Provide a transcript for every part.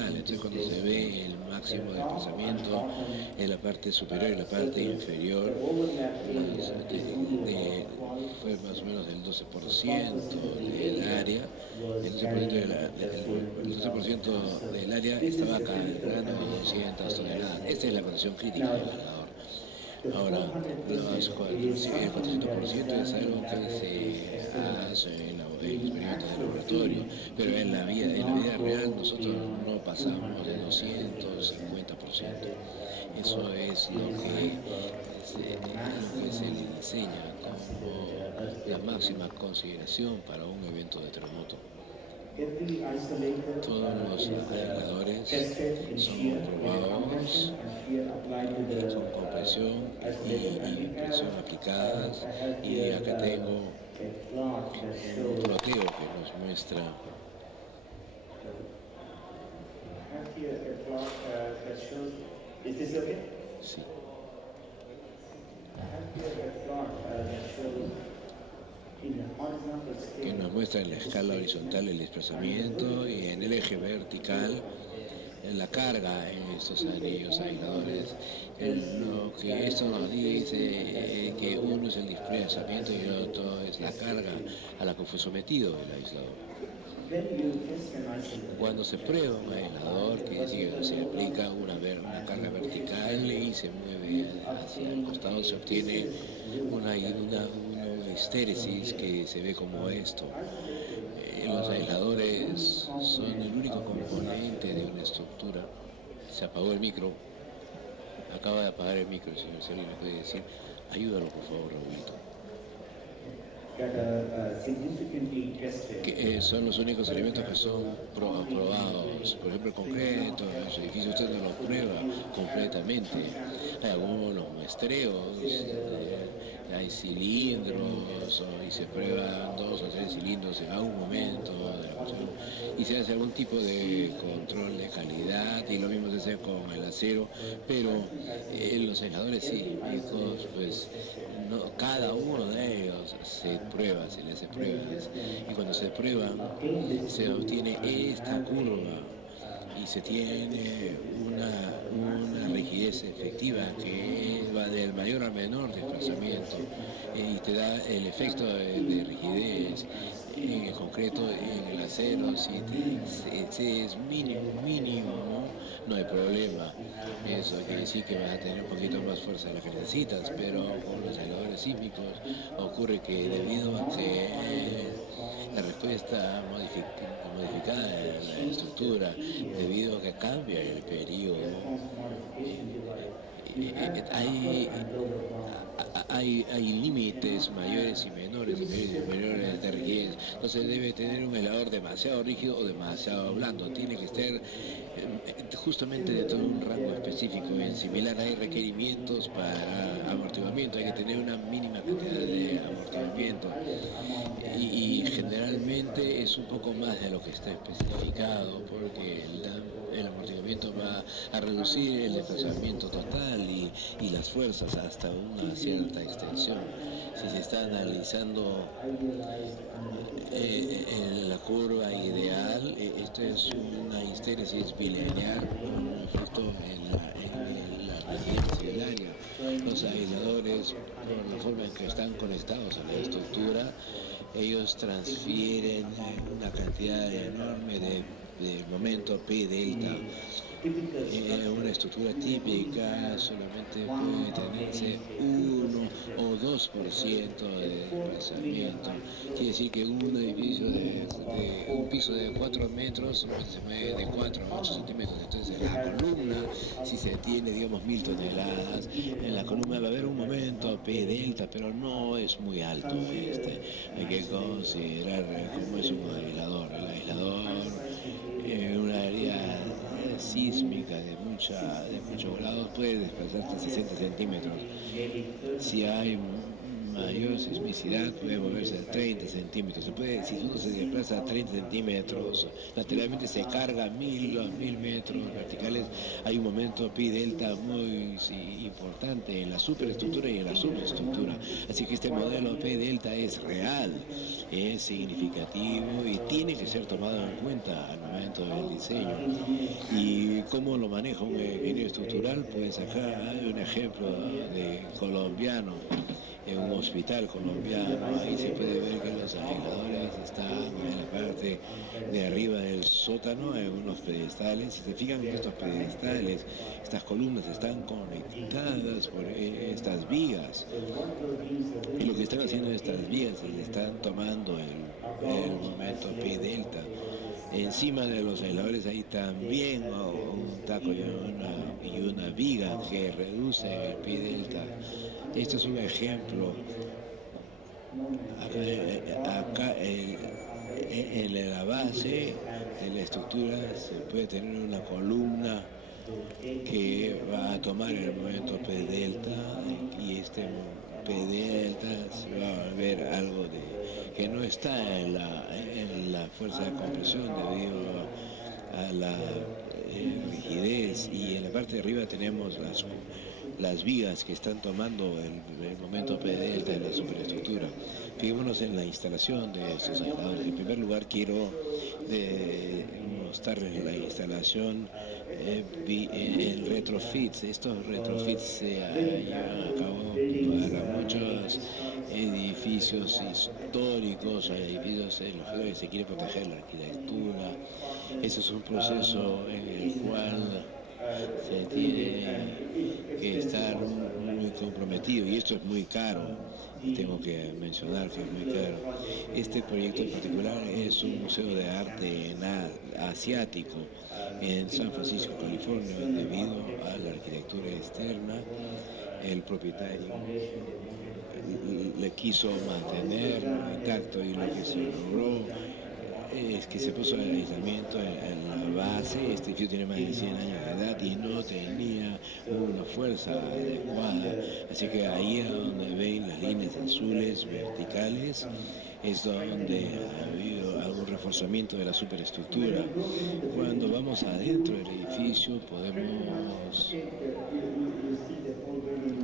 lateral. Entonces cuando se ve el máximo desplazamiento en la parte superior y la parte inferior, fue más o menos del 12% del área. El 12% del área estaba cargando 200 toneladas. Esta es la condición crítica del ganador. Ahora, el 400% es algo que se hace en experimentos de laboratorio, pero en la vida real nosotros no pasamos de 250%. Eso es lo que se le enseña como la máxima consideración para un evento de terremoto. Todos los aisladores son probados con compresión y presión aplicadas, y acá tengo un ploteo que nos muestra sí. Que nos muestra en la escala horizontal el desplazamiento y en el eje vertical la carga en estos anillos aisladores. Lo que esto nos dice que uno es el desplazamiento y el otro es la carga a la que fue sometido el aislador. Cuando se prueba un aislador, que se aplica una carga vertical y se mueve hacia el costado, se obtiene una histéresis que se ve como esto. Los aisladores son el único componente de una estructura. Se apagó el micro. Acaba de apagar el micro, señor Celín, le puede decir, ayúdalo por favor, Raulito. Que son los únicos elementos que son aprobados. Por ejemplo, el concreto, en su edificio usted no lo prueba completamente. Hay algunos muestreos, hay cilindros, y se prueban 2 o 3 cilindros en algún momento de la construcción, y se hace algún tipo de control de calidad, y lo mismo se hace con el acero, pero los aisladores címicos, pues no, cada uno de ellos se le hace pruebas, y cuando se prueban se obtiene esta curva y se tiene una rigidez efectiva que va del mayor al menor desplazamiento, y te da el efecto de rigidez. En concreto, en el acero, si es mínimo, no hay problema. Eso quiere decir que vas a tener un poquito más fuerza de la que necesitas, pero con los aisladores sísmicos ocurre que debido a que la respuesta modificada en la estructura, debido a que cambia el periodo, hay límites mayores y menores de rigidez. No se debe tener un aislador demasiado rígido o demasiado blando, tiene que estar justamente dentro de un rango específico. En similar, hay requerimientos para amortiguamiento, hay que tener una mínima cantidad de amortiguamiento, y generalmente es un poco más de lo que está especificado, porque el amortiguamiento va a reducir el desplazamiento total y las fuerzas hasta una cierta extensión. Si se está analizando la curva ideal, esto es una histéresis bilineal, un efecto en la rigidez del área. Los aisladores, por la forma en que están conectados a la estructura, ellos transfieren una cantidad enorme de momento P delta. Una estructura típica solamente puede tenerse 1 o 2% de desplazamiento. Quiere decir que un edificio un piso de 4 metros se mueve de 4 a 8 centímetros. Entonces la columna, si se tiene, digamos, 1000 toneladas, en la columna va a haber un momento P delta, pero no es muy alto. Hay que considerar cómo es un aislador. El aislador en una área sísmica de muchos grados puede desplazarse 60 centímetros. Si hay mayor sismicidad puede moverse a 30 centímetros. Si uno se desplaza a 30 centímetros, lateralmente se carga 1000 metros verticales. Hay un momento pi delta muy importante en la superestructura y en la subestructura. Así que este modelo pi delta es real, es significativo y tiene que ser tomado en cuenta al momento del diseño. ¿Y cómo lo maneja un ingeniero estructural? Pues acá hay un ejemplo de colombiano, en un hospital colombiano. Ahí se puede ver que los aisladores están en la parte de arriba del sótano, en unos pedestales. Si se fijan en estos pedestales, estas columnas están conectadas por estas vigas. Y lo que están haciendo estas vigas es están tomando el momento pi delta. Encima de los aisladores hay también un taco y una viga que reduce el pi delta. Este es un ejemplo. Acá en la base de la estructura se puede tener una columna que va a tomar el momento P delta, y este P delta se va a ver algo que no está en la fuerza de compresión debido a la rigidez, y en la parte de arriba tenemos las vigas que están tomando el momento P delta de la superestructura. Fijémonos en la instalación de estos aisladores. En primer lugar quiero mostrarles la instalación en retrofits. Estos retrofits se llevan a cabo para muchos edificios históricos, edificios en los que se quiere proteger la arquitectura. Ese es un proceso en el cual se tiene que estar muy comprometido, y esto es muy caro, y tengo que mencionar que es muy caro. Este proyecto en particular es un museo de arte asiático en San Francisco, California. Debido a la arquitectura externa, el propietario le quiso mantener intacto, y lo que se logró es que se puso el aislamiento en la base. Este edificio tiene más de 100 años de edad y no tenía una fuerza adecuada, así que ahí es donde ven las líneas azules verticales, es donde ha habido algún reforzamiento de la superestructura. Cuando vamos adentro del edificio podemos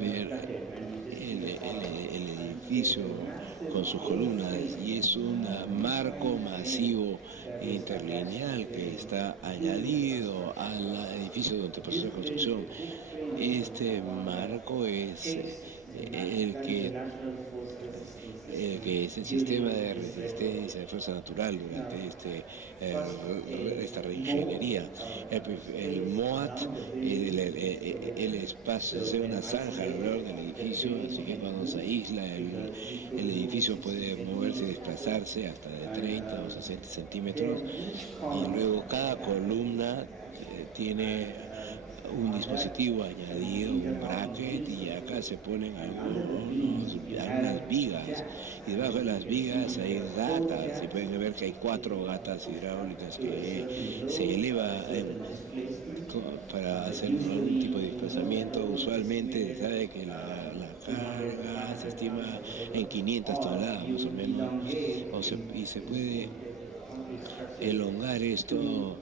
ver el edificio con sus columnas, y es un marco masivo interlineal que está añadido al edificio durante el proceso de construcción. Este marco es el que es el sistema de resistencia de fuerza natural durante esta reingeniería. El MOAT, el espacio, hace una zanja alrededor del edificio, así que cuando se aísla el edificio puede moverse y desplazarse hasta de 30 o 60 centímetros, y luego cada columna tiene un dispositivo añadido, un bracket, y acá se ponen algunas vigas, y debajo de las vigas hay gatas, y pueden ver que hay 4 gatas hidráulicas que se eleva para hacer algún tipo de desplazamiento. Usualmente se sabe que la carga se estima en 500 toneladas más o menos, y se puede elongar esto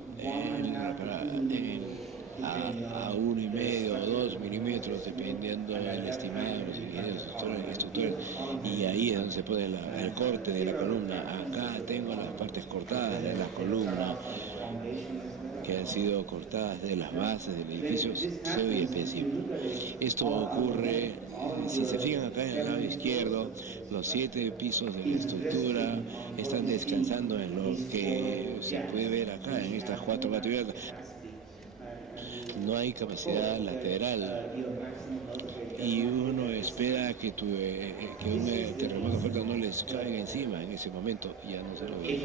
a 1,5 o 2 milímetros, dependiendo del estimado de los ingenieros instructores, y ahí es donde se pone el corte de la columna. Acá tengo las partes cortadas de la columna, que han sido cortadas de las bases del edificio, CEO y específico. Esto ocurre, si se fijan acá en el lado izquierdo, los 7 pisos de la estructura están descansando en lo que se puede ver acá en estas 4 categorías. No hay capacidad lateral, y uno espera que un terremoto fuerte no les caiga encima en ese momento, ya no se lo ve.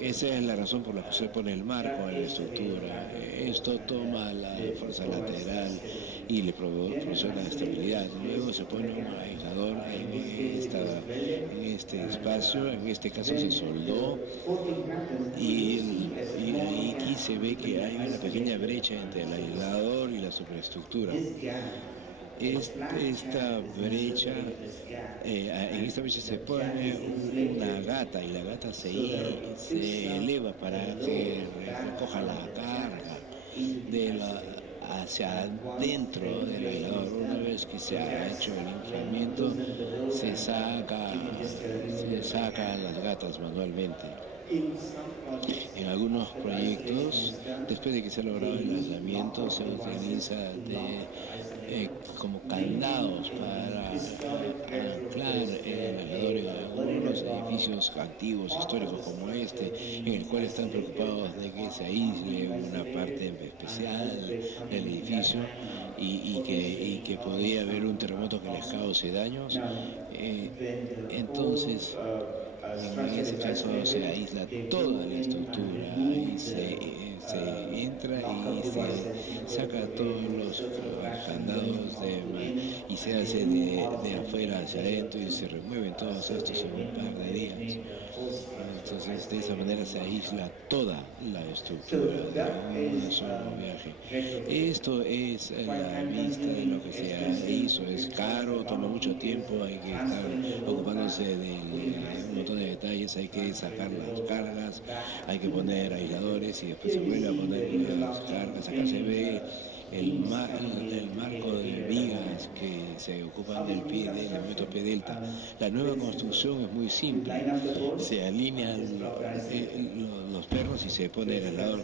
Esa es la razón por la que se pone el marco en la estructura. Esto toma la fuerza lateral y le proporciona estabilidad. Luego se pone un aislador en este espacio, en este caso se soldó, y aquí se ve que hay una pequeña brecha entre el aislador y la superestructura. esta brecha, en esta brecha se pone una gata y la gata se eleva para que recoja la carga hacia adentro del aislador. Una vez que se ha hecho el inflamiento, se sacan las gatas manualmente. En algunos proyectos, después de que se ha logrado el aislamiento, se utiliza como candados para anclar el aislador en algunos edificios antiguos, históricos como este, en el cual están preocupados de que se aísle una parte especial del edificio y que podría haber un terremoto que les cause daños. Entonces, en ese caso se aísla toda la estructura y se entra y se saca todos los candados y se hace de afuera hacia adentro y se remueven todos estos en un par de días. Entonces de esa manera se aísla toda la estructura de un solo viaje. Esto es la vista de lo que se hizo. Es caro, toma mucho tiempo, hay que estar ocupándose de un montón de detalles, hay que sacar las cargas, hay que poner aisladores y después se vuelve a poner las cargas. Acá se ve el marco de vigas que se ocupan del elemento P delta. La nueva construcción es muy simple, se alinean los pernos y se pone el aislador.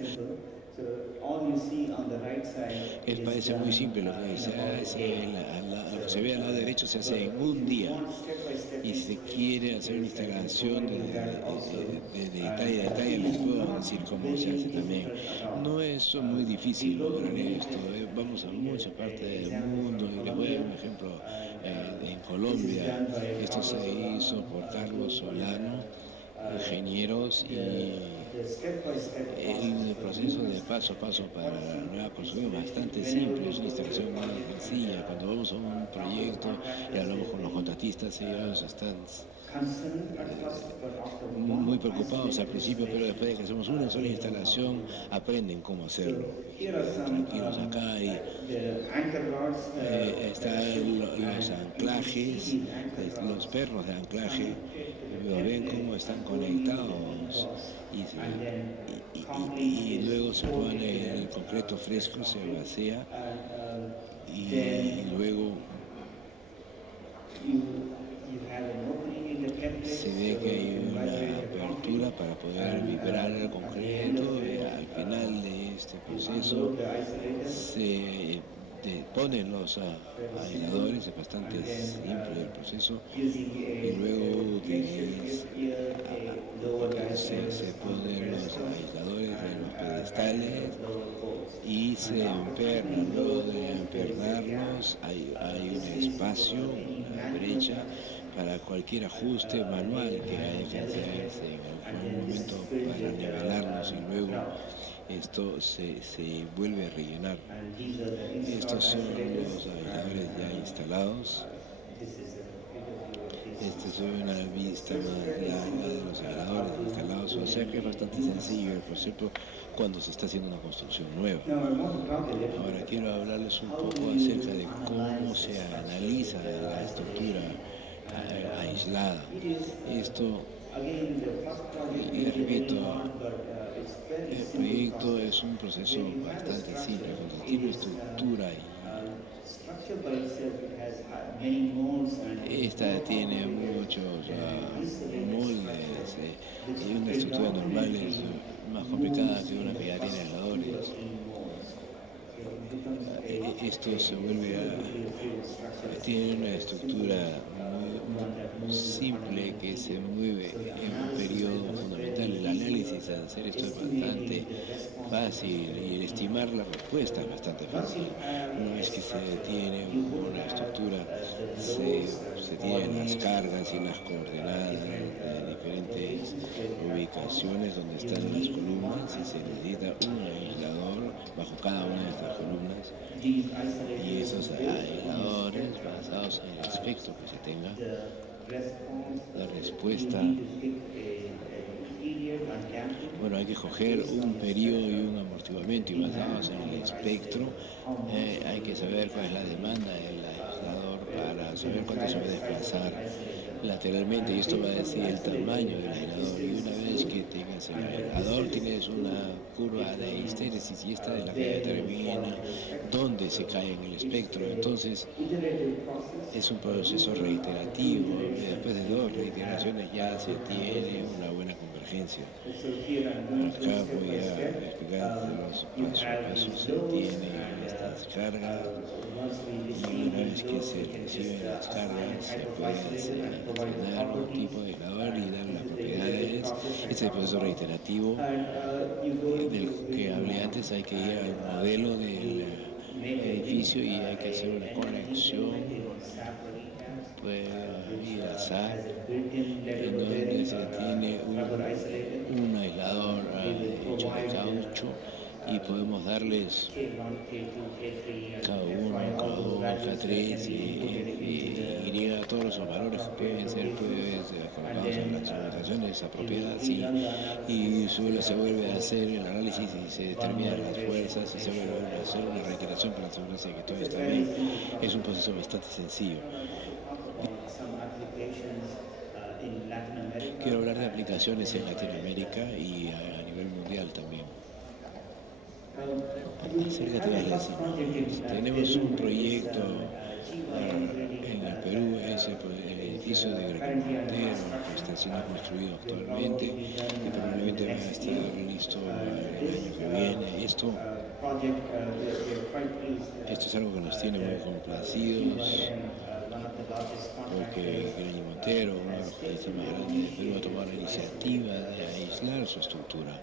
Parece muy simple lo que se hace, lo que se ve al lado derecho se hace en un día y si se quiere hacer una instalación de detalle a detalle, les puedo decir cómo se hace también. No es muy difícil lograr esto, vamos a mucha parte del mundo y les voy a dar un ejemplo. En Colombia esto se hizo por Carlos Solano, ingenieros, y el proceso de paso a paso para la nueva construcción es bastante simple, es una instalación muy sencilla. Cuando vamos a un proyecto y hablamos con los contratistas, ellos están muy preocupados al principio, pero después de que hacemos una sola instalación aprenden cómo hacerlo. Tranquilos, acá están los anclajes, los pernos de anclaje, ven cómo están conectados y luego se pone el concreto fresco, se vacía y luego se ve que hay una apertura para poder vibrar el concreto y al final de este proceso se ponen los aisladores, es bastante simple el proceso, y luego se ponen los aisladores de los pedestales y se empernan. Luego de empernarlos hay un espacio, una brecha para cualquier ajuste manual que haya que hacerse en algún momento para nivelarnos y luego esto se vuelve a rellenar. Estos son los aisladores ya instalados. Esta es una vista más larga de los aisladores instalados, o sea que es bastante sencillo el proceso cuando se está haciendo una construcción nueva. Ahora quiero hablarles un poco acerca de cómo se analiza la estructura aislada. Esto, y repito, el proyecto es un proceso bastante simple, cuando tiene estructura y esta tiene muchos moldes y una estructura normal es más complicada que una que ya tiene aisladores. Esto se tiene una estructura muy simple que se mueve en un periodo fundamental. El análisis al hacer esto es bastante fácil y el estimar la respuesta es bastante fácil. Una vez que se tiene una estructura, se tienen las cargas y las coordenadas de diferentes ubicaciones donde están las columnas y se necesita un aislador bajo cada una de estas columnas y esos aisladores basados en el espectro que se tenga, la respuesta. Bueno, hay que coger un periodo y un amortiguamiento y basados en el espectro hay que saber cuál es la demanda de la saber cuánto se va a desplazar lateralmente, y esto va a decir el tamaño del aislador. Y una vez que tengas el aislador, tienes una curva de histéresis, y esta es la que determina dónde se cae en el espectro. Entonces es un proceso reiterativo, y después de 2 reiteraciones ya se tiene una buena convergencia. Acá voy a explicar los pasos a paso. Se tienen estas cargas, y una vez que se reciben las cargas se puede entrenar un tipo de aislador y dar las propiedades. Este es el proceso reiterativo del que hablé antes. Hay que ir al modelo del edificio y hay que hacer una conexión y azar, en donde se tiene un aislador hecho de caucho, y podemos darles K1, K2, K3 y Y, todos los valores que pueden ser colocados en las instrumentaciones apropiadas, y se vuelve a hacer el análisis y se determinan las fuerzas y se vuelve a hacer una reiteración para asegurarse de que todo está bien. Es un proceso bastante sencillo. Quiero hablar de aplicaciones en Latinoamérica y a nivel mundial también. Acércate a las imágenes. Tenemos un proyecto en el Perú, es el edificio de Greco Montero, que está siendo construido actualmente y probablemente va a estar listo el año que viene. Esto es algo que nos tiene muy complacidos, porque Greco Montero, uno de los países más grandes del Perú, ha tomado la iniciativa de aislar su estructura.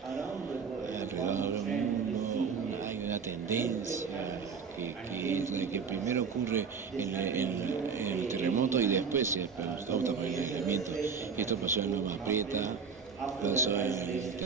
Alrededor del mundo hay una tendencia que es la que primero ocurre en el terremoto y después se opta por el aislamiento. Esto pasó en Loma Prieta, pasó en